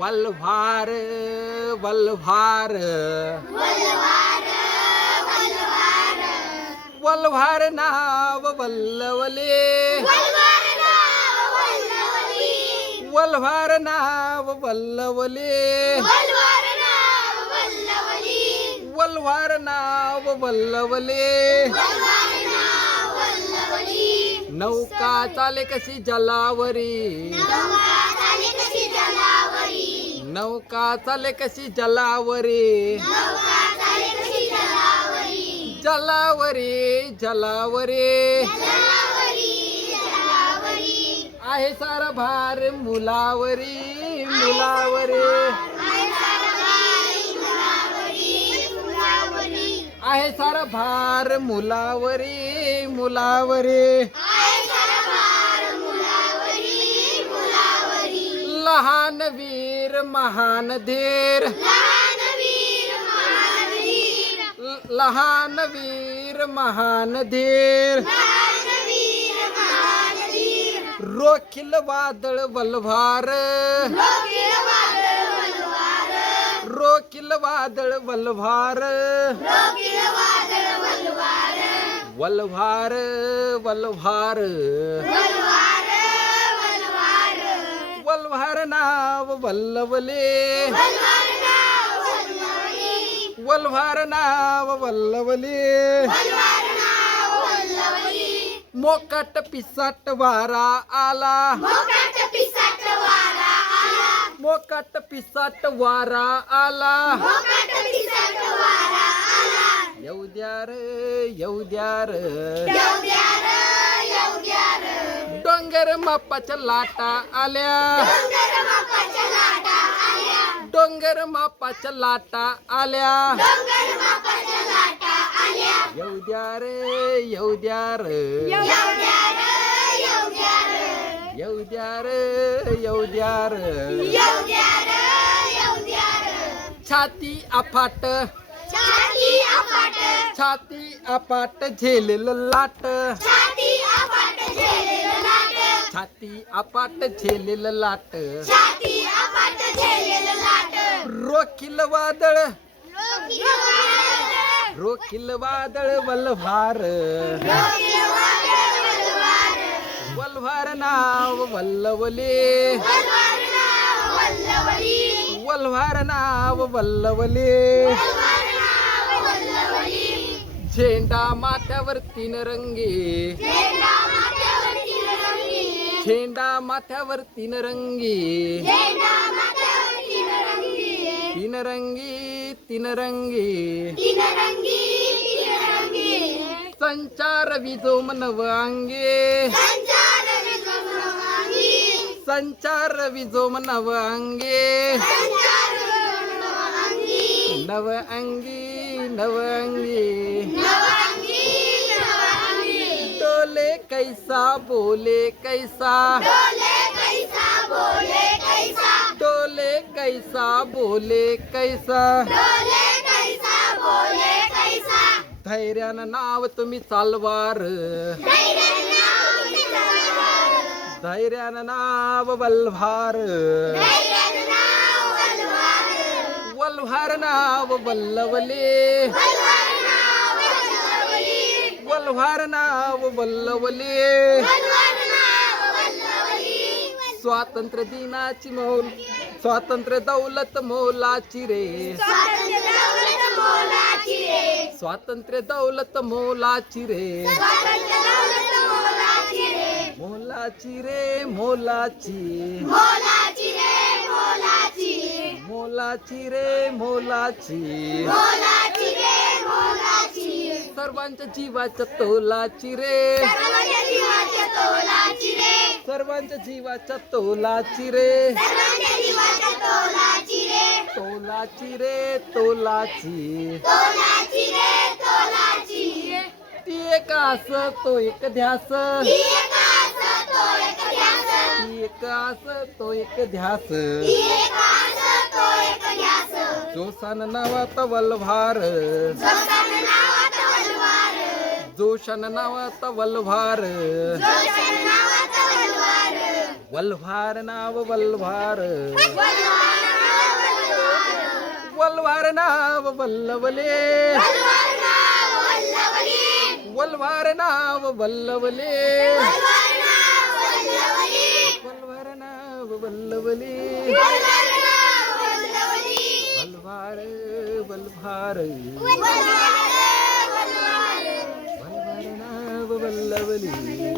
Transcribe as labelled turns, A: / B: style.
A: वल्भार वल्भार वल्भार नाव वल्लवले। वल्भार नाव वल्लवले। वल्भार नाव वल्लवले। नौका चाले कशी जलावरी। नौका चाले कशी जलावरी? जलावरी जलावरी. आहे सारा भार मुलावरी मुलावरी. आहे सारा भार मुलावरी मुलावरी. लहान वीर महान धीर. लहान वीर महान धीर. रोखील वादळ वल्भार रोखील वादळ वल्भार वल्भार वल्भार वल्लभार नाव वल्लवले. वल्हार नाव वल्लवले. मोकट पिसाट वारा आला. मोकट पिसाट वारा आला. येऊ द्या रे येऊ द्या रे. डोंगर मापाच्या लाटा आल्या. डोंगर मापाच्या लाटा आल्या. येऊ द्या रे येऊ द्या रे. येऊ द्या रे येऊ द्या रे. छाती अफाट. छाती अपाट झेलेलं लाट. छाती अपाट झेलेलं लाट. रोखील वादळ. रोखील वादळ. वल्भार. वल्भार. नाव वल्लवले. वल्भार नाव वल्लवले. झेंडा माथ्यावर तीन रंगी. झेंडा माथ्यावर तीन रंगी तीन रंगी. तीन रंगी संचार विजो मनव अंगे संचार विजो मनव अंगे नव अंगी नव अंगी डोले कैसा बोले कैसा? डोले कैसा बोले कैसा? धैर्यानं नाव तुम्ही चालवार. धैर्यानं नाव वल्भार वल्भार नाव वल्लवले तलवार नाव वल्लवले. स्वातंत्र्य दिनाची मोल स्वातंत्र्य दौलत मोलाची रे. स्वातंत्र्य दौलत मोलाची रे. मोलाची रे मोलाची. मोलाची रे मोलाची. सर्वांच्या जीवाच्या तोलाची रे. सर्वांच्या जीवाच्या तोलाची रे. तोलाची रे. तोलाची ती एक आस तो एक ध्यास. ती एक आस तो एक ध्यास. जोसान नावात वल्भार जोशन नावात वल्भार वल्भार नाव वल्भार वल्वार नाव वल्लवले। वल्वार नाव वल्लवले। वल्वार नाव वल्लवले। वल्वार वल्भार वल्वार नाव वल्लवले